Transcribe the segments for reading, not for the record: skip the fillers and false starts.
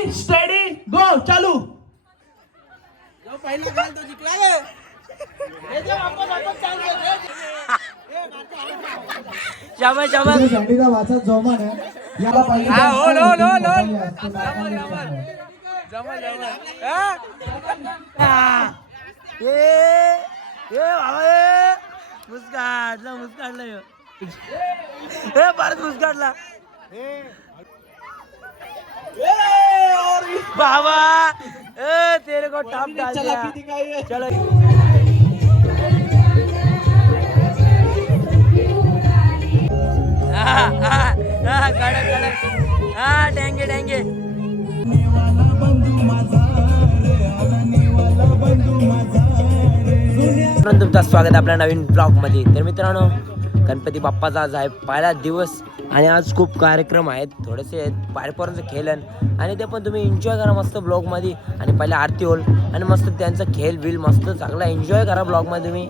Ready steady गो चालू. पहिला घाल तो जिंकला रे. हे जे वापस चालू रे. शाबास शाबास. झेंडीचा वाचा जोमान आहे याला पाहिजे. हा हो लो लो लो. जमल ए बाबा मुस्काटला मुस्काटला ए भारत मुस्काटला बाबा ए तेरे को टॉप डाल दिया. चलो कडक कडक हा डेंगे डेंगे. तुमचं स्वागत आपल्या नवीन ब्लॉग मध्ये. तर मित्रांनो गणपती बाप्पाचा आज आहे पहिला दिवस आणि आज खूप कार्यक्रम आहेत. थोडेसे पारंपरिक खेळण आणि ते पण तुम्ही एन्जॉय करा मस्त ब्लॉग मध्ये. आणि पहिला आरती होल आणि मस्त त्यांचा खेळ बिल मस्त चांगला एन्जॉय करा ब्लॉग मध्ये तुम्ही.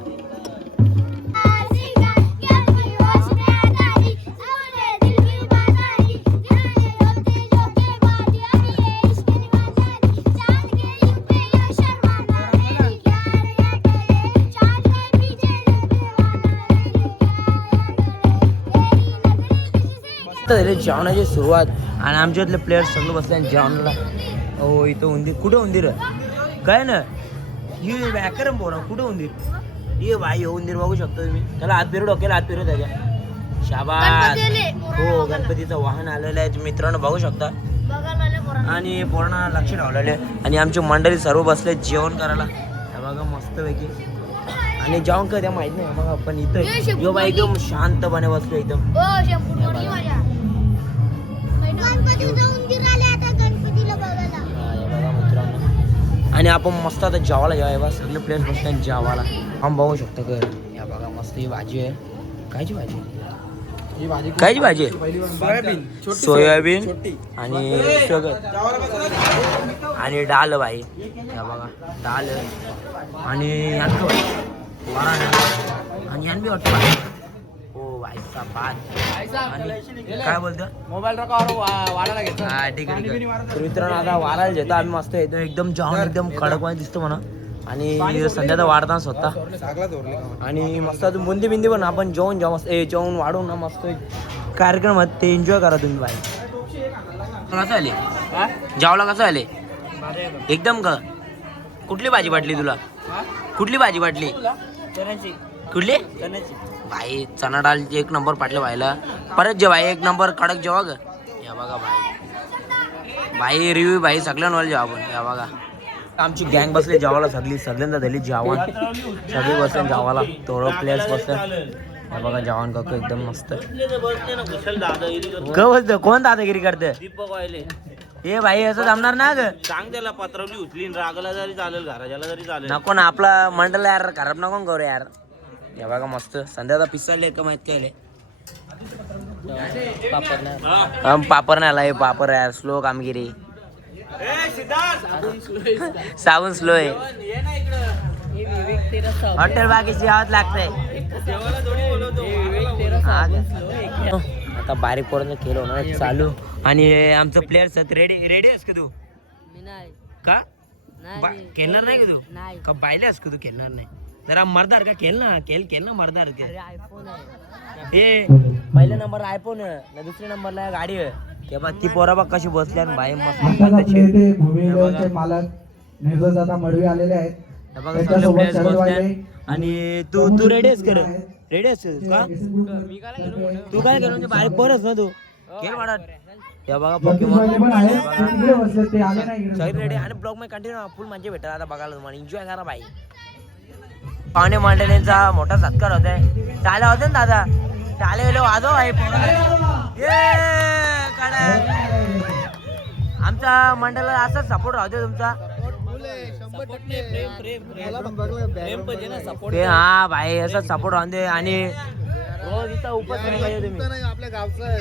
जेवणाची सुरुवात आणि आमच्यातले प्लेयर्स सगळं बसले आणि जेवणाला. हो इथं उंदीर. कुठं उंदीर काय ना हे व्याकरण पोरा कुठं उंदीर ये भाई. उंदीर बघू शकतो तुम्ही. त्याला हात फिरू डोक्याला हात फिरू त्याच्या. शाबास. हो गणपतीचं वाहन आलेलं आहे मित्रांनो बघू शकता. आणि पूर्ण लक्ष ठेवलेले आणि आमची मंडळी सर्व बसले जेवण करायला. हे बघा मस्तपैकी. आणि जेवण कधी माहित नाही बघा पण इथं यो बाई एकदम शांतपणे बसलो एकदम. आणि आपण मस्त आता जेवायला जेवाय सगळे प्लेस बसतात जेवायला. आम्ही बघू शकतो घर. या बघा मस्त ही भाजी आहे. कायची भाजी कायची भाजी आहे. सोयाबीन आणि सगळं आणि डाळ भाई. या बघा डाळ आणि आणि यान बी वाटतं हो भाईचा भात. आणि काय बोलतो मोबाईल वाढायला घेतो. हा ठीक आहे ठीक आहे. तर मित्रांनो आता वाढायला जेतो आम्ही मस्त येतो एकदम जेवण एकदम कडकवाणी दिसतो म्हणा. आणि संध्याचा वाढताना स्वतः आणि मस्त अजून बुंदी बिंदी पण आपण जेवण जेव्हा मस्त जेवण वाढवून ना मस्त कार्यक्रमात ते एन्जॉय करा तुम्ही भाई. कसं आले जेवला कसं आले एकदम का. कुठली भाजी वाटली तुला. कुठली भाजी वाटली. कुठली भाई चना डाळ एक नंबर पाटले व्हायला. परत जे भाई एक नंबर कडक जेव्हा ग. या बघा भाई भाई रिव्ह्यू भाई सगळ्यांवर जेव्हा आपण. या बघा आमची गँग बसले जेवायला सगळ्यांदा झाली जेवण. सगळे बसले जेवायला. थोडं प्लेयर्स बसले. हा बघा जेवण काकू एकदम मस्त. बसतं कोण दादागिरी करते. ए भाई असं जमणार ना ग. सांग त्याला पत्रवली उचली रागला जरी चालेल घराच्याला जरी चालेल. नको ना आपला मंडळ यार खराब नको करू यार. या बघा मस्त संध्याचा पिसाळले का माहित काय पापर नाही आला. हे पापर यार स्लो कामगिरी. साबून स्लो आहे. हॉटेल बाकीची यावंच लागतंय. आता बारीक पर्यंत खेळ होणार चालू. आणि आमचं प्लेयर्स रेडी रेडी आहेस का तू. का खेळणार नाही का तू का पाहिले आहेस का तू खेळणार नाही. जरा मर्दार का खेळ ना खेळ ना मर्दार. ते पहिल्या नंबर आयफोन ना दुसऱ्या नंबरला गाडी आहे. तेव्हा ती पोरा बघ कशी बसल्या भाई मस्त. मालक निर्गोजाता मडवी आलेले आहेत. आणि तू तू रेडी आहेस कर. रेडी आहेस का तू काय कर म्हणजे बारीक पोरच ना तू खेळ वाढत. त्या बघा सगळे रेडी आणि ब्लॉग मध्ये कंटिन्यू फुल म्हणजे भेटत आता बघायला तुम्हाला एन्जॉय करा भाई. पाहुणे मंडळींचा मोठा सत्कार होत आहे. टाळ्या होते ना दादा. टाळे वेळे वाजव भाई. आमच्या मंडळाला असाच सपोर्ट राहते तुमचा. हा भाई असं सपोर्ट राहून दे. आणि रोज इथं उपस्थित पाहिजे तुम्ही.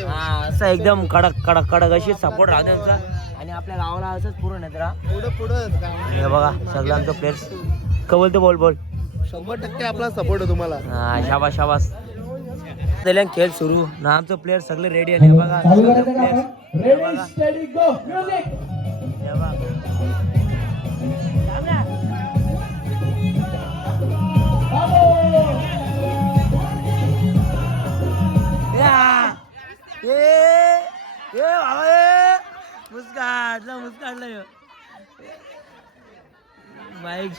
हा असं एकदम कडक कडक कडक अशी सपोर्ट राहते तुमचा. आणि आपल्या गावाला असंच पूर्ण येत राहा. हे बघा सगळं आमचं प्लेयर्स का बोलतो बोल बोल. 100% आपला सपोर्ट आहे तुम्हाला. हा शाबास शाबास. खेळ सुरू ना आमचं प्लेयर सगळे रेडी आहे. बघा मुस्काडला बाईक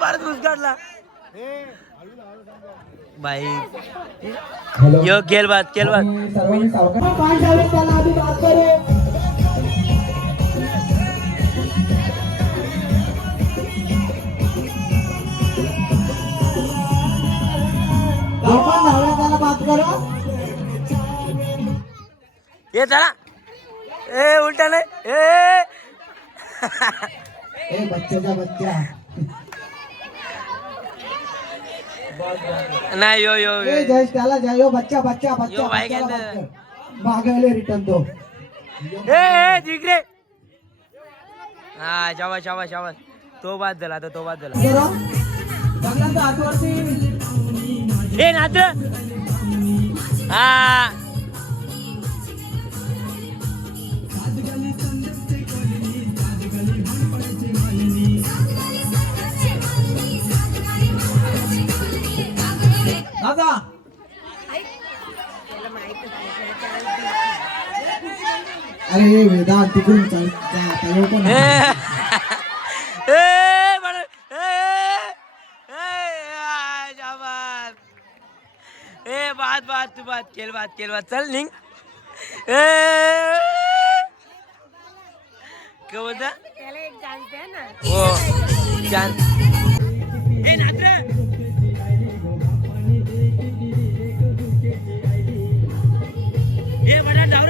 परत मुस्काडला बाईक यो केल बात सर्वांनी सावकाश पाय घालून त्याला आधी बात करू. आपण नवऱ्या त्याला बात करू. ये चला ए उलटा नाही ए बच्चा नाही यो यो ए जयेश त्याला जा यो बच्चा यो बाईक बच्चाला आहे. बात कर. मागायले रिटर्न तो ए जिगरे हा शाबास तो बाद झाला आता तो बाद झाला जरा सगळ्यांचा हातवरती ए नाच हा दादा अरे वेदांत तिकडून बात तू बात केल चल निघ क्या बोलता त्याला एक चान्स द्या ना. हो चान्स ए नात्र ए बटा जाऊ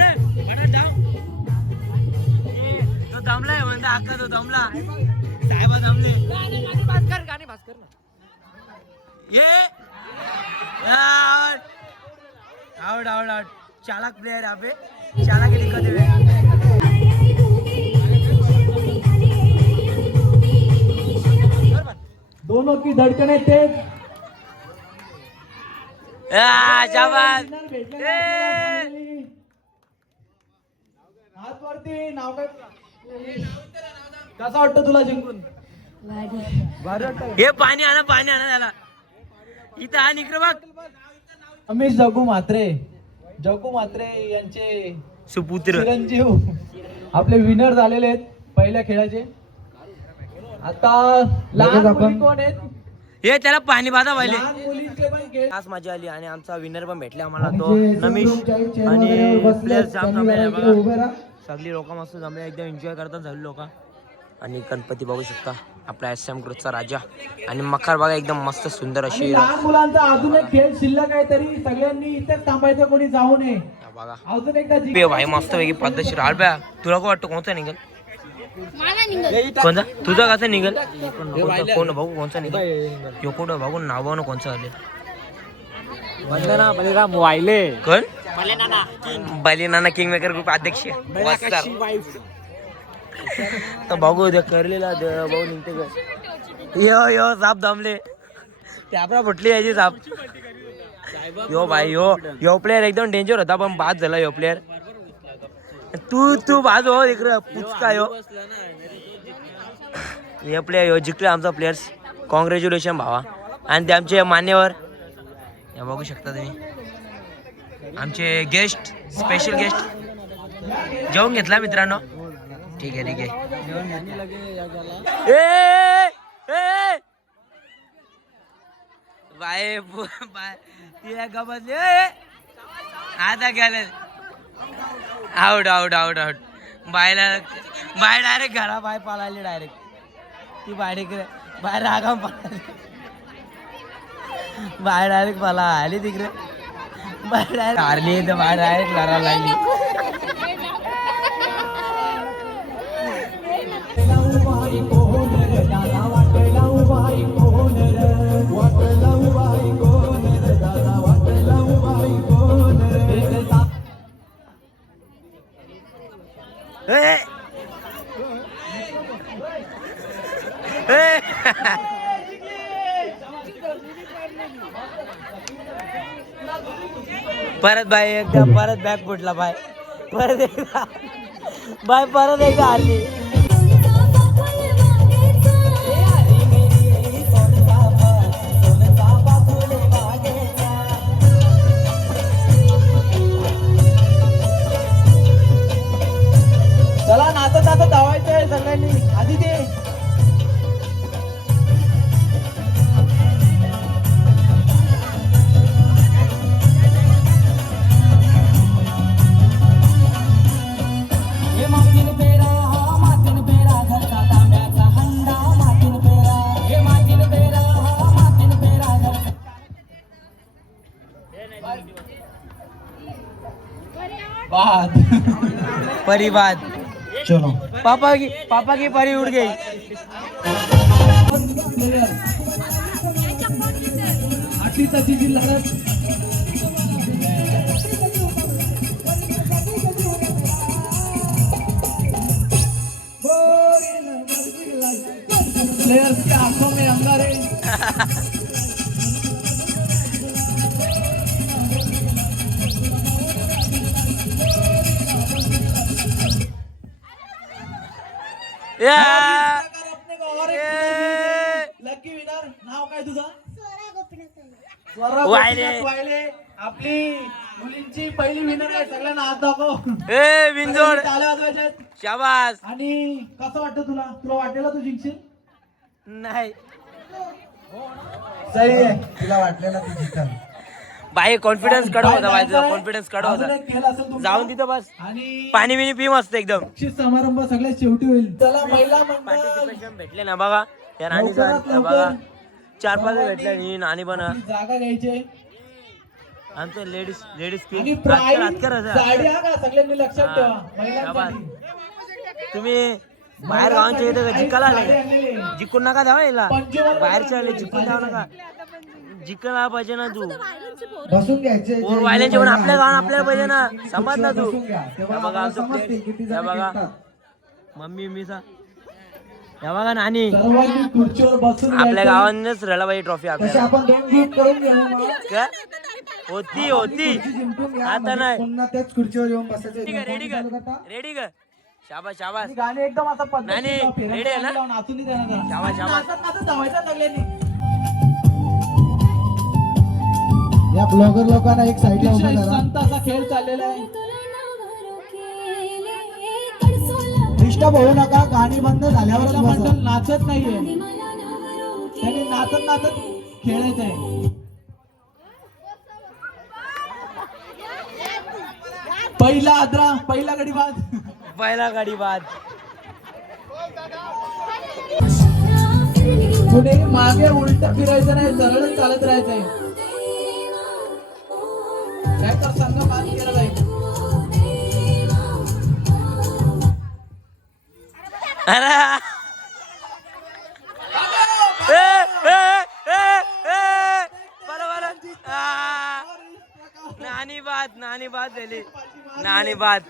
तो दमलाय म्हणता अक्का तो दमला साहेबा दमले गाणे भास्कर ना. ये आउट चालाक प्लेयर यहाँ पे चालाक की दिक्कत है दोनों की धड़कने तेज शाबाश हात वरती नाव काय कसं वाटतं तुला जिंकून भारी वाटतं हे पाणी आणा त्याला इथं हा निकर बघ रमेश जगू म्हात्रे यांचे सुपुत्र चिरंजीव आपले विनर झालेले आहेत पहिल्या खेळाचे. आता लहान मुली कोण आहेत हे त्याला पाणी बाधा व्हायले लहान मुलींचे पण खेळ आज मजा आली आणि आमचा विनर पण भेटला आम्हाला आणि तो जे नमिश चेअरमन वगैरे आणि बसलेत, प्लेयर जाम त्यांनी जमले जरा इकडे उभे बघा राहा. सगळी लोक मस्त जमले एकदम एन्जॉय करतात झाली लोक आणि गणपती बघू शकता आपला SM ग्रुपचा राजा आणि मखर बघा एकदम मस्त सुंदर आणि अशी लहान मुलांचा अजून एक खेळ शिल्लक आहे तरी सगळ्यांनी इथेच थांबायचं कोणी जाऊ नये. बघा अजून एकदा बे भाई मस्त पैकी पद्धतशीर हाल बॅ तुला काय वाटतं कोणता निघल कोणता तुझा कसा निघल कोण भाऊ कोणचा निघल यो कोण भाऊ नाव ना कोणचं आले वंदना बलिराम वायले. कोण बलिनाना किंग मेकर ग्रुप अध्यक्ष तर बघू उद्या करलेला भाऊ निघते यो साप दमले ते आपला फुटली याची साप यो भाई यो प्लेयर एकदम डेंजर होता पण बाद झाला यो प्लेयर तू बाद हो इकडे पुचका यो प्लेयर यो जिंकले आमचा प्लेयर्स कॉंग्रॅच्युलेशन भावा आणि ते आमचे मान्यवर या बघू शकता तुम्ही आमचे गेस्ट स्पेशल गेस्ट जेवून घेतला मित्रांनो ठीक आहे बाय तिला गमतली आता गेले आउट बाय डायरेक्ट घरा बाय पळाली डायरेक्ट ती बाहेर आगाम पळाली बाहेर डायरेक्ट मला आली तिकडे बाहेर डायरेक्ट हारली तर बाहेर डायरेक्ट घराला लागली परत बाय एकदा परत बॅक फुटला बाय परत एकदा आली चला परी बात. चलो पापा की परी उड़ गई. आठवी तासीची लढत प्लेयर्स की आंखों में अंगारे. लकी विनर नाव काय तुझं? स्वरा वायले. गोपीनाथ वायले. आपली मुलींची पहिली विनर आहे. सगळ्यांना हात दाखव. ए बिनजोड. टाळ्या वाजवायच्यात. शाबास. आणि कसं वाटतं तुला वाटलेलं तू जिंकशील? नाही सही आहे. तुला वाटलेलं तू जिंकल. बाई कॉन्फिडन्स कडव होता बाई तुझा कॉन्फिडन्स कडव अजून होता. एक खेळ असेल तुमचा. जाऊन तिथं बस आणि पाणी बिनी पी मस्त एकदम. बक्षीस समारंभ सगळ्यात शेवटी होईल. चला महिला मंडळ पार्टिसिपेशन भेटले ना बघा या नानी लवकरात लवकर. बघा 4-5 भेटले आणि नानी पण आपली जागा घ्यायची आमचं लेडीज आणि प्राईज हातकर साड्या का सगळ्यांनी लक्षात ठेवा महिलांसाठी. तुम्ही बाहेर गावांच्या इथं जिंकायला आले जिंकून नका द्यावा याला. बाहेरच्या आले जिंकून द्यावं नका. जिंकायला पाहिजे ना तू. बसून घ्यायचे. पोर वायल्यांचे पण आपल्या गावात आपल्याला पाहिजे ना. समज ना तू. या बघा आमचं या बघा मम्मी मीचा या बघा नानी सर्वांनी खुर्चीवर बसून आपल्या गावांनीच राहिला पाहिजे ट्रॉफी तसे आपल्याला. आपण 2 ग्रुप करून घेऊ मग. काय? होती खुर्ची जिंकून घ्या. आता म्हणजे नाही. पुन्हा त्याच खुर्चीवर येऊन बसायचं. रेडी का शाबास शाबास. आणि गाणे एकदम असं नानी, ready आहे ना? नाचून देणार जरा. शाबास, आणि शाबास. नाचत नाचत धावायचं सगळ्यांनी. या ब्लॉगर लोकांना एक साईडला उभं करा. संत असा खेळ चाललेला आहे. डिस्टर्ब होऊ नका. गाणी बंद झाल्यावर मंडळ नाचत नाहीये. त्यांनी नाचत नाचत खेळायचं आहे. पहिला आद्रा पहिला गडी बाद. पहिला गाडी बाद. पुढे मागे उलट फिरायचं नाही. सरळ चालत राहायचंय. नाहीतर संघ बाद केला जाईल. अरे बरोबर. नानी बाद झाली. नानी बाद.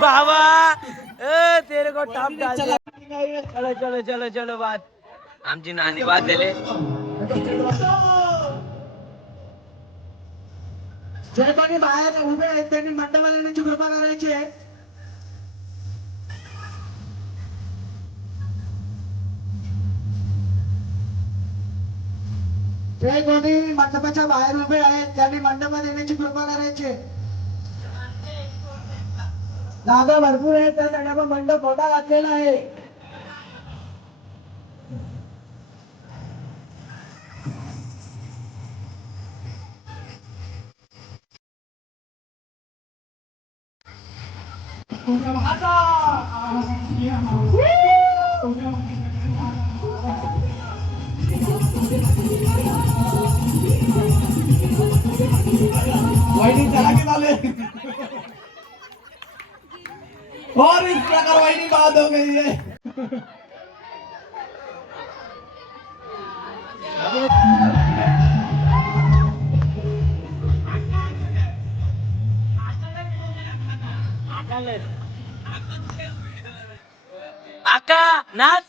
बाबा तेरे को टाप डाल दिया. चलो चलो चलो चलो बात. आमची नानी बाद झाले. जे कोणी बाहेर उभे आहेत त्यांनी मंडपात येण्याची कृपा करायची आहे. जे कोणी मंडपाच्या बाहेर उभे आहेत त्यांनी मंडपात येण्याची कृपा करायची आहे. जागा भरपूर आहे त्यासाठी आपण मंडप मोठा घातलेला आहे. वहिनी चला की चाले. और इस प्रकार वहिनी बाद हो गई है. आका नाच.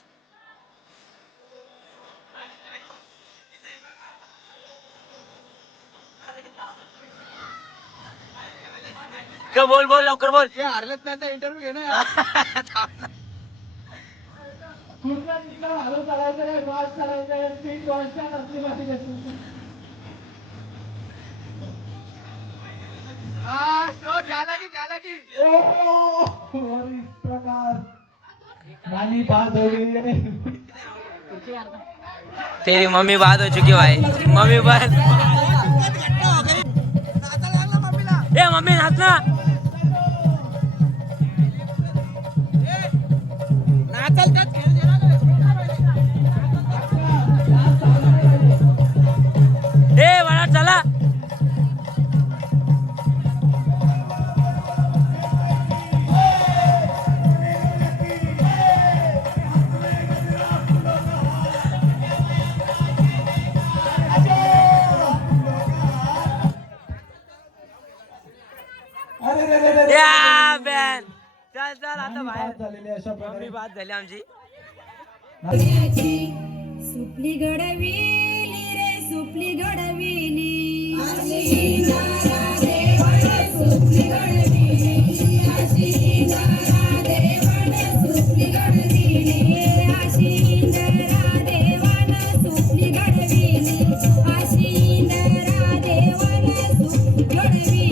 बोल बोल लवकर बोल. हरलेत नाही इंटरव्ह्यू घेणं. पूर्ण तिथलं हॅलो करायचं. वाच करायचं. स्पीड वाचता असली माहिती घेतली. इस प्रकार नानी बात हो गई है. तेरी मम्मी बाद हो चुकी भाई. मम्मी बाद. ए मम्मी नाच ना. नाचल तर खेळ दे ना. ए बाळा चला. अरे रे रे रे रे. या बॅन चल चल आता बाहेर. बाद झालेली अशा मम्मी प्रकारे. बात झाली आमची. सुपली गडविली रे सुपली गडविली सुपली गडविली अशी इंदरा देवान सुपली गडविली अशी इंदरा देवान सुपली गडविली अशी इंदरा देवान सुपली गडविली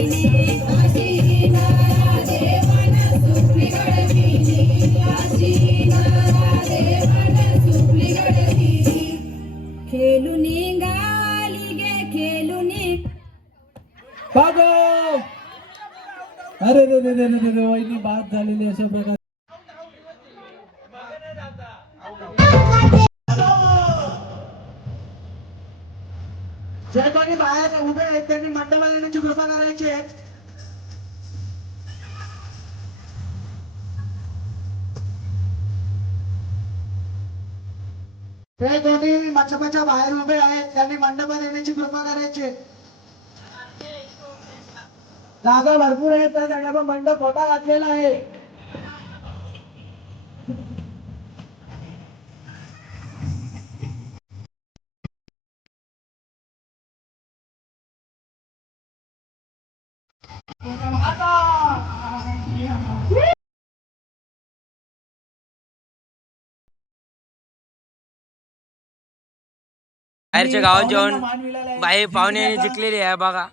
अशी इंदरा देवान सुपली गडविली अशी इंदरा देवान सुपली गडविली खेलुनी गाली गे खेलुनी बागो. अरे रे रे रे रे रे वहिनी बाद झालेली अशा प्रकारे. जे कोणी बाहेर उभे आहेत त्यांनी मंडपात येण्याची कृपा करायची आहे. जे कोणी मंडपाच्या बाहेर उभे आहेत त्यांनी मंडपात येण्याची कृपा करायची आहे. जागा भरपूर आहे तर त्यांना पण मंडप मोठा घातलेला आहे. बाहेरच्या गावात जेवण बाई पाहुणे जिंकलेली आहे बघा.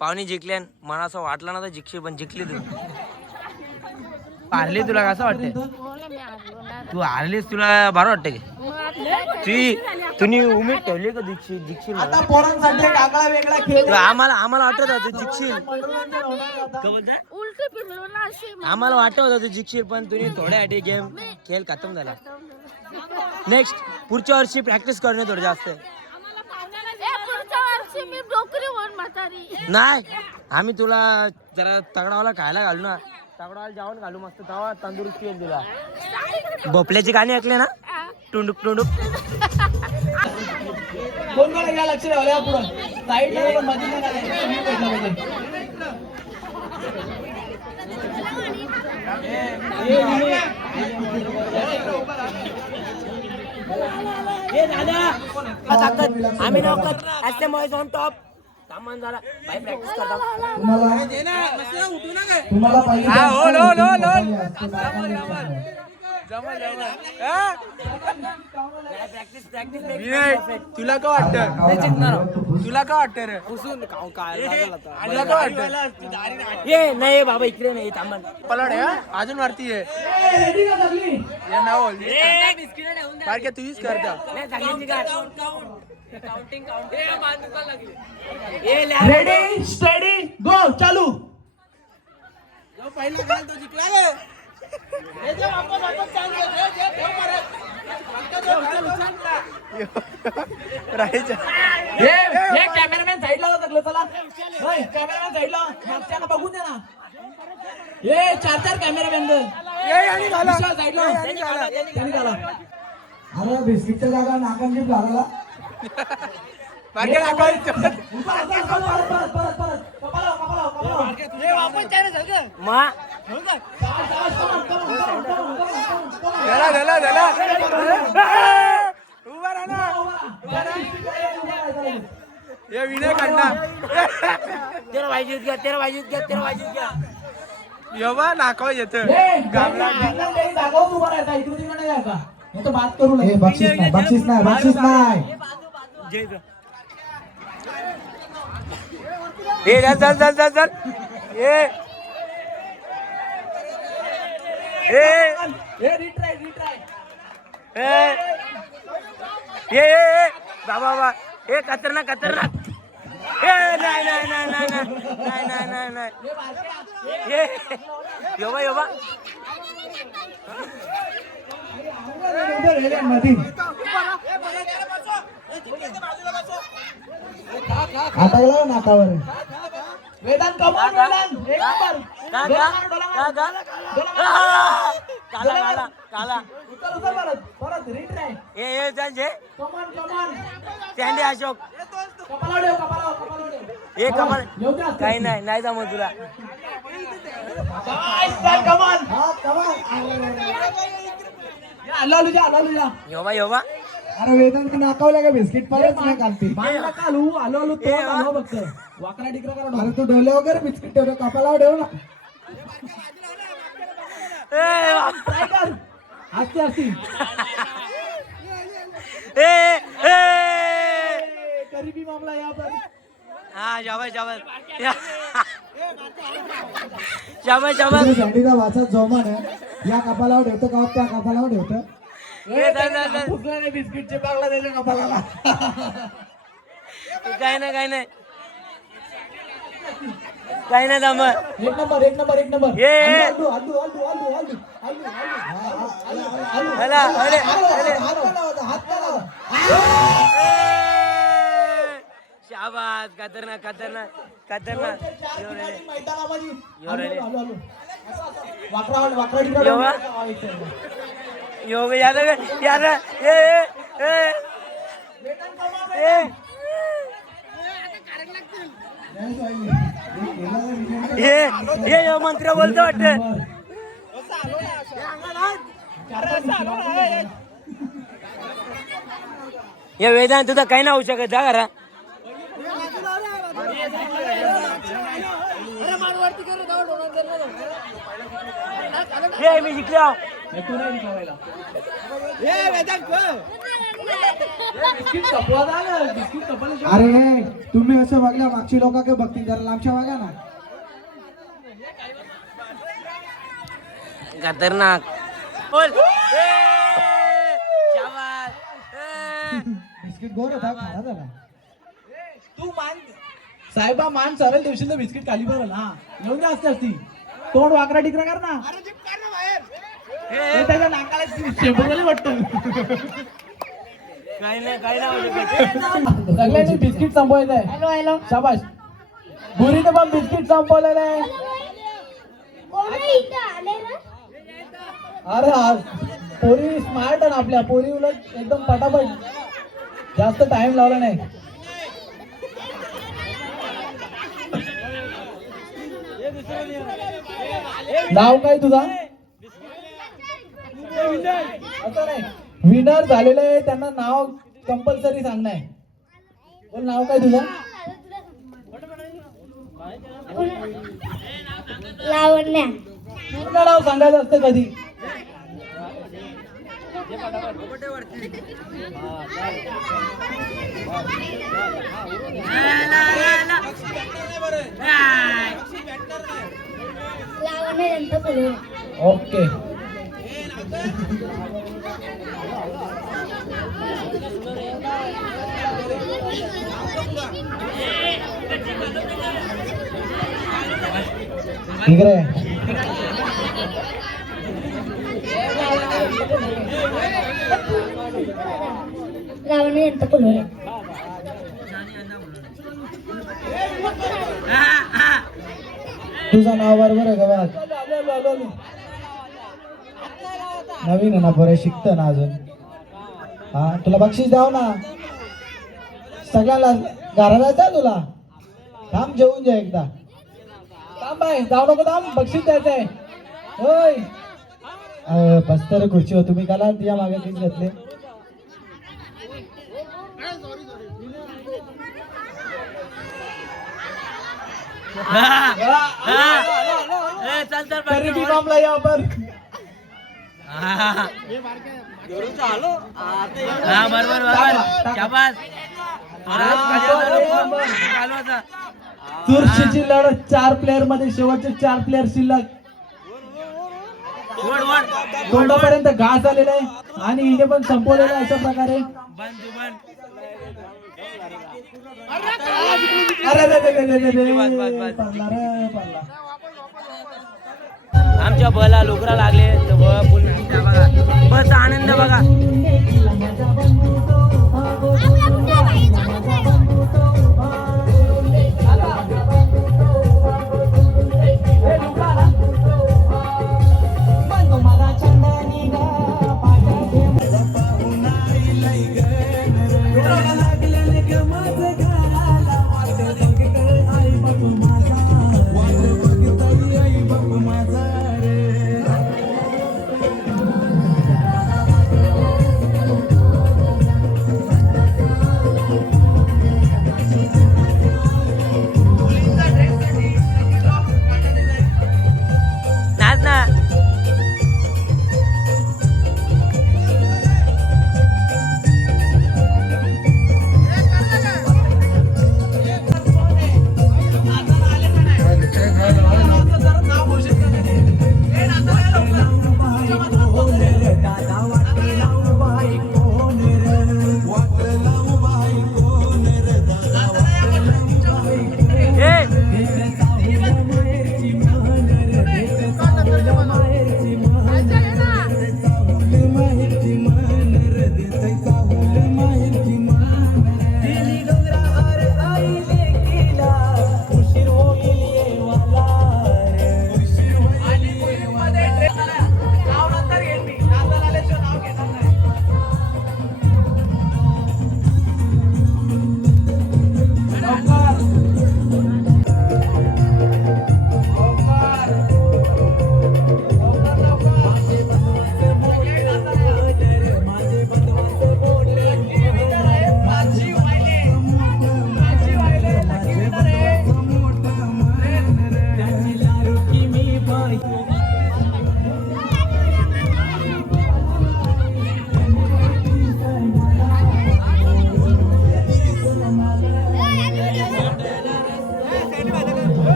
पाहुणे जिंकले मला असं वाटलं ना तर जिंकशी पण जिंकली तू. हारली तुला कसं वाटतंय? तू हारलीस तुला बरं वाटतं की तुम्ही उमेद ठेवली का जिंकशील आता म्हणून? पोरांसाठी एक आगळा वेगळा खेळ तू आम्हाला वाटत होतं जिंकशील. मनोरंजन होणार आता. का बोलता? उलट फिरलो ना अशी आम्हाला वाटत होतं तू जिंकशील पण तुम्ही थोड्यासाठी गेम खेळ खतम झाला. नेक्स्ट पुढच्या वर्षी प्रॅक्टिस करणे थोडं जास्त. पुढच्या वर्षी मी नोकरी होऊन म्हातारी नाही आम्ही तुला जरा तगडावाला खायला घालू ना. तगडावाला जेवण घालू मस्त तवा तंदुरुस्ती येईल तुला. भोपल्याची गाणी ऐकले ना टुंडुक टुंडुक. कोण कोण या लक्ष ठेवल्या पुढं साईडला मध्ये नाही घालायचं. मी भेटला पाहिजे. ए दादा ताकद आम्ही नौकत असते मॉइज ऑन टॉप सामान झाला बाई प्रॅक्टिस करता. तुम्हाला पाहिजे प्रॅक्टिस प्रॅक्टिस तुला काय वाटतं? तुला काय वाटतं रे? तुला काय वाटतं? ए नाही बाबा इकडे नाही थांबा. पलाड आहे अजून वरती आहे. रेडी का सगळी? हे नाव बारक्या तुझीच करता. रेडी स्टडी गो चालू. पहिला खेळ तो जिंकला रे. हे जे वापस वापस चालू आहे, जे ठेव परत. राहायचं. हे कॅमेरामॅन साईडला होता सगळं. चला होय कॅमेरामॅन साईडला मागच्याला बघून दे ना. हे चार चार कॅमेरामॅन साईडला त्यांनी झाला. अरे बिस्किटच्या जागा नाकांची लागला. बारक्या दाखवायचं. मा झाला उभा राहा ना. हे विनय खन्ना तेरा भाई जीत गया तेरा भाई जीत गया तेरा भाई जीत गया. एव्हा नाकाव येतं. बात करू नये. बक्षीस नाही बक्षीस नाही बक्षीस नाही. ए चल चल चल चल ए ए रिट्राय रिट्राय. ए बाबा बाबा ए खतरनाक खतरनाक. नाही नाही नाही नाही नाही नाही नाही नाही योबा योबा आता गेला नाकावर वेदांत कमॉन वेदांत एक नंबर काला काला उतर उतर परत रिट्राय ए त्यांचे कमॉन कमॉन त्यांनी अशोक कपाला ठेव हे कमाल येऊ दे काही नाही नाही जमत तुला कमॉन हा कमॉन आलो योबा योबा अरे वेदांत नाकावल्या का बिस्किट परत नाही कालती कालू आलो तो आलो फक्त वाकडा टिकरा करा अरे तू डोले वगैरे बिस्किट ठेव कपाला ठेव ना ट्राय कर हसती हसती गरीबी मामला यहाँ पर हाँ शाबाश शाबाश शाबाश शाबाश झेंडीचा वाचा जोमान आहे या कपालावर ठेवतो का त्या कपालावर ठेवतो बिस्किटचे पागला दिले कपालाला काय नाही काही नाही दम एक नंबर ये आलू हला अरे शाबास खतरनाक योगा याद ये मंत्र बोलतो वाटतं या वेदांत तुझं काही नाही होऊ शकत जा घरा हे मी शिकलो अरे तुम्ही असं वागल्या मागची लोक काय बघतील जरा लांबच्या वागा ना खतरनाक बोल बिस्किट गोड होता खाना झाला तू मान साहेबा मान सरळ दिवशी बिस्किट खाली बरं हा येऊन जा असती तोंड वाकडा टिकरा कर ना त्याच्या नाकाला शेंबूला वाटतं काही नाही सगळ्यांनी बिस्किट संपवायचं आहे हॅलो शाबाश भुरीने पण बिस्किट संपवलेलं आहे अरे पोरी स्मार्ट आहे ना आपल्या पोरी उलट एकदम पटापट जास्त टाइम लावला नाही नाव काय तुझा असं नाही विनर झालेलं आहे त्यांना नाव कंपल्सरी सांगणं आहे बोल नाव काय तुझं लावण्या पूर्ण नाव सांगायचं असतं कधी लावण्या यांचं फुले ओके इकडे लावण्या यांचं फुले तुझं नाव बरोबर आहे का नवीन आहे ना बरं शिकतं ना अजून हा तुला बक्षीस द्याव ना सगळ्याला घरा जायचं तुला थांब जेवून जा एकदा थांब बाय जाऊ नको थांब बक्षीस द्यायचंय होय बस तर खुर्चीवर तुम्ही काला या मागे किती घेतले गरीबी मामला यहाँ पर बरोबर शाबास चुरशीची लढत 4 प्लेअर मध्ये शेवटचे 4 प्लेअर शिल्लक तोंडापर्यंत घास आलेला आहे आणि हिने पण संपवलेला आहे अशा प्रकारे अरे रे रे रे रे रे रे. बस, बस, बस. पडला रे, पडला. आमच्या बला लोकरा लागले तर बघा बस आनंद बघा. नाच ना.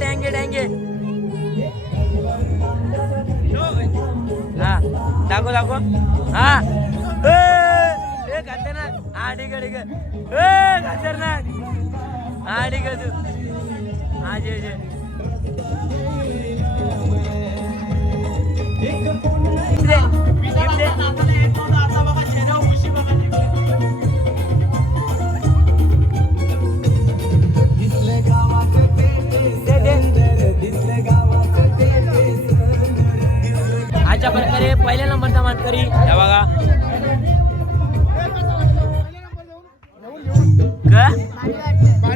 डेंगे डेंगे हा दाखव दाखव हा खतरनाक हा ठीक आहे ठीक आहे खतरनाक हा ठीक आहे तू हा जे जे अशा प्रकारे पहिल्या नंबरचा मानकरी या बघा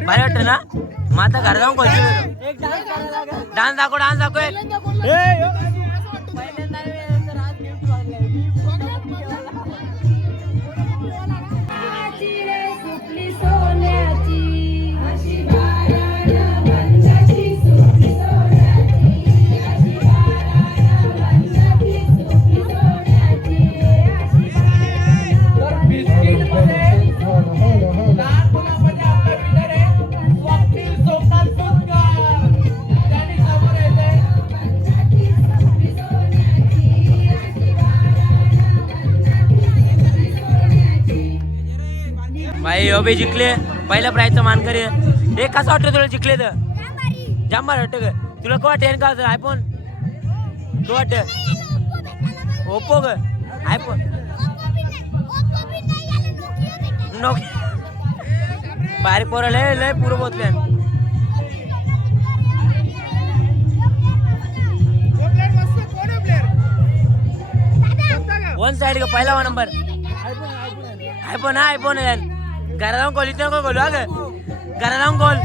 भारी वाटत ना मग आता घर जाऊन कोणती डान्स दाखव डान्स दाखव भाई अबे जिंकले पहिल्या प्राईजचा मानकरी हे कसं वाटतं तुला जिंकले तर जाम भारी वाटतं ग तुला का वाटतं का आयफोन तू वाटतं ओप्पो ग आयफोन नोकिया भारी पोरं लय लय पुरं बोतले वन साइड का पहिला नंबर आयफोन हा आयफोन आहे घरा जाऊन कॉल इथे गोलू हा ग घरा जाऊन कॉल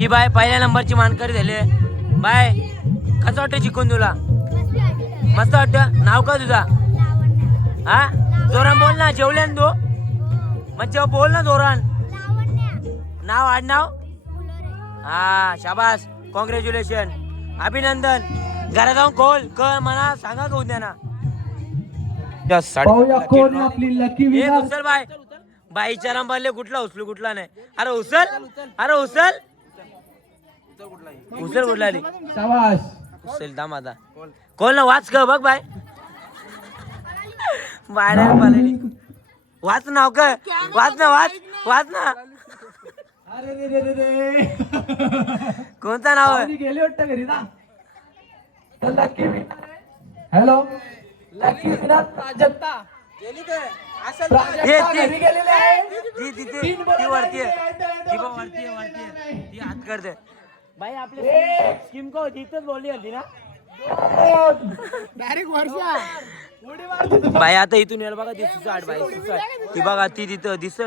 ही बाय पहिल्या नंबरची मानकरी झाली बाय कसं वाटतं जिंकून तुला मस्त वाटतं नाव का तुझा हा जोरान बोल ना जेवल्यान तू मग जेव्हा बोल ना जोरान नाव आडनाव हा शाबास, कॉंग्रॅच्युलेशन, अभिनंदन. घरा जाऊन कळ म्हणा, सांगा का उद्या ना. पाहूया कोण आपली लकी विनर. उचल बाय, बाईच्या रंबाले कुठला उचलू कुठला नाही. अरे उचल, अरे उचल कुठला आली. शाबास. उचल दाम आता. कोण ना वाच का बघ बाय, बाहेर वाच नाव का, वाच ना, वाच ना. अरे रे रे रे कोणतं नाव आहे. गेले वाटतं घरी ना. तर lucky winner, hello, lucky winner Prajakta. Prajakta घरी गेलेली आहे. ती वरती आहे, ती हात करते. बाई आपली स्कीम का होती, इथंच बोलली होती ना. डायरेक्ट वर्षा बाई आता इथून यायला बघा, ती सुसाट बाई सुसाट, ती बघा ती तिथं दिसत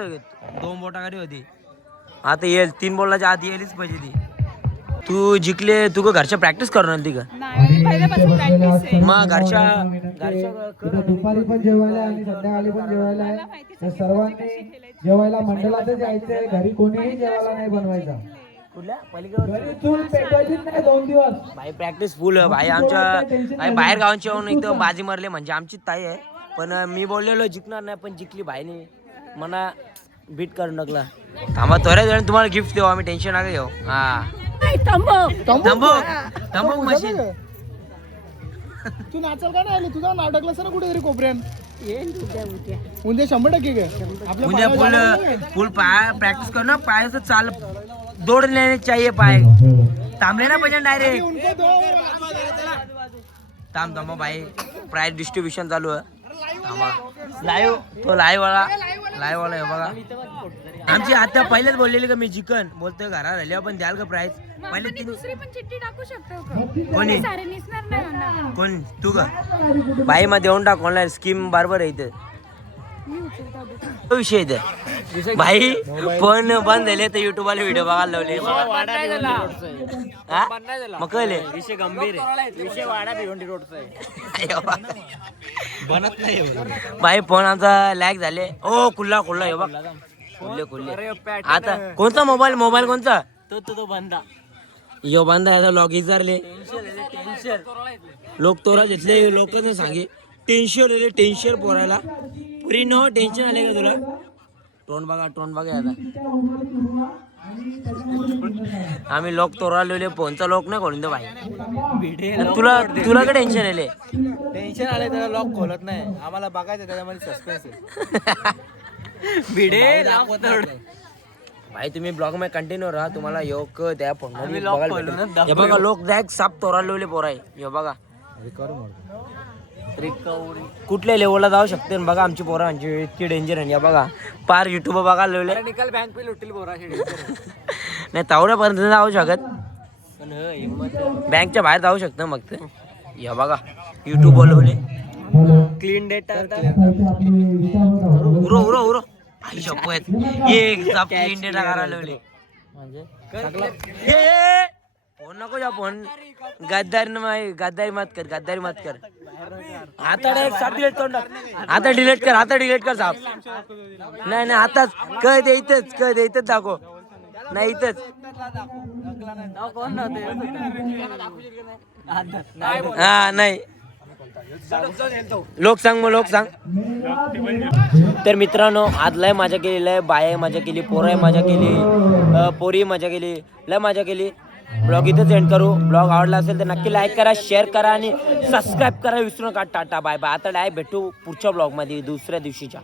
2 बोटा गाडी होती. आता येईल 3 बोलाच्या आत येईलच पाहिजे ती. तू जिंकले, तू का घरच्या प्रॅक्टिस करणार ती का. मग घरच्या दुपारी पण जेवायला आणि संध्याकाळी पण जेवायला आहे. तर सर्वांनी जेवायला मंडळातच जायचंय, घरी कोणीही जेवायला नाही बनवायचा. कुठल्या पलीकडे घरी चूल पेटायचीच नाही 2 दिवस. भाई प्रॅक्टिस फुल आहे भाई. आमच्या भाई बाहेर गावांची येऊन एकदम बाजी मारले, म्हणजे आमची ताई आहे. पण मी बोललेलो जिंकणार नाही, पण जिंकली भाईने, मना बीट करून टाकला. थांबा थोड्या वेळ तुम्हाला गिफ्ट देऊ आम्ही, टेन्शन नका घेऊ. हा तंबू मशीन. तू नाचल का नाही आली, तुझा नाटकला सर कुठेतरी कोपऱ्यान. उद्या 100% काय उद्या फुल पाय प्रॅक्टिस करू ना, पायाचं चाल दौड़ने चाहिए, पाय थांबले ना पाहिजे डायरेक्ट. थांब भाई, प्राइज डिस्ट्रीब्युशन चालू आहे. लाईव्ह, तो लाईव्ह वाला आहे बघा. आमची आता पहिलेच बोललेली का मी चिकन बोलतोय, घरा राहिले पण द्याल का प्राइज. पहिले दुसरी पण चिठ्ठी टाकू शकतो का. कोणी सारे निसणार नाही म्हणणार. कोण तू का बाई मध्ये देऊन टाक, ऑनलाईन स्कीम बरोबर आहे इथे. तो विषय इथे भाई पण बंद झाले तर युट्यूब वाले व्हिडिओ बघायला लावले. मग कळले विषय गंभीर आहे, विषय वाडा भिवंडी रोडचा आहे. बनत नाही भाई, फोन आमचा लॅग झाले. ओ कुल्ला हे बघ, खुल्ले आता. कोणता मोबाईल कोणता तो बंदा, यो बंदा याचा लॉग विचारले. लोक तोरा घेतले, लोकांना सांगे टेन्शन पोरायला पुरी न टेन्शन आले का तुला. टोन बघा आता. आम्ही लोक तोरा लिहिले, फोनचा लोक नाही खोलून दे भाई. तुला का टेन्शन आले. टेन्शन आले त्याला लॉक खोलत नाही, आम्हाला बघायचं त्याच्यामध्ये सस्पेन्स आहे. भाई तुम्ही ब्लॉग मध्ये कंटिन्यू राहा, तुम्हाला योग त्या फोन मध्ये बघा. लोक डायरेक्ट साप तोरा लिहिले पोराय. हे बघा कुठल्या लेवलला जाऊ शकते बघा आमची पोरं, आमची इतकी डेंजर आहे. बघा पार युट्यूब बघा लावले. बँक पे लुटतील पोरा. नाही तावड्यापर्यंत जाऊ शकत, बँकच्या बाहेर जाऊ शकतं मग ते. या बघा युट्यूब बोलवले, क्लीन डेटा उरो आई शपथ, एक क्लीन डेटा करायला लावले. फोन नको जा, फोन गद्दारी मत कर. आता डायरेक्ट साप डिलीट करून टाक. आता डिलीट कर साप. नाही आताच कळ दे, इथंच दाखव. नाही इथंच हा नाही. लोक सांग. तर मित्रांनो आज लय मजा केलेली आहे. बाया मजा केली, पोरं मजा केली, पोरी मजा केली, लय मजा केली. ब्लॉग इथेच एंड करू. ब्लॉग आवडला असेल तर नक्की लाईक करा, शेअर करा आणि सबस्क्राईब करा विसरू नका. Tata bye bye. आता डायरेक्ट भेटू पुढच्या ब्लॉग मध्ये दुसऱ्या दिवशीच्या.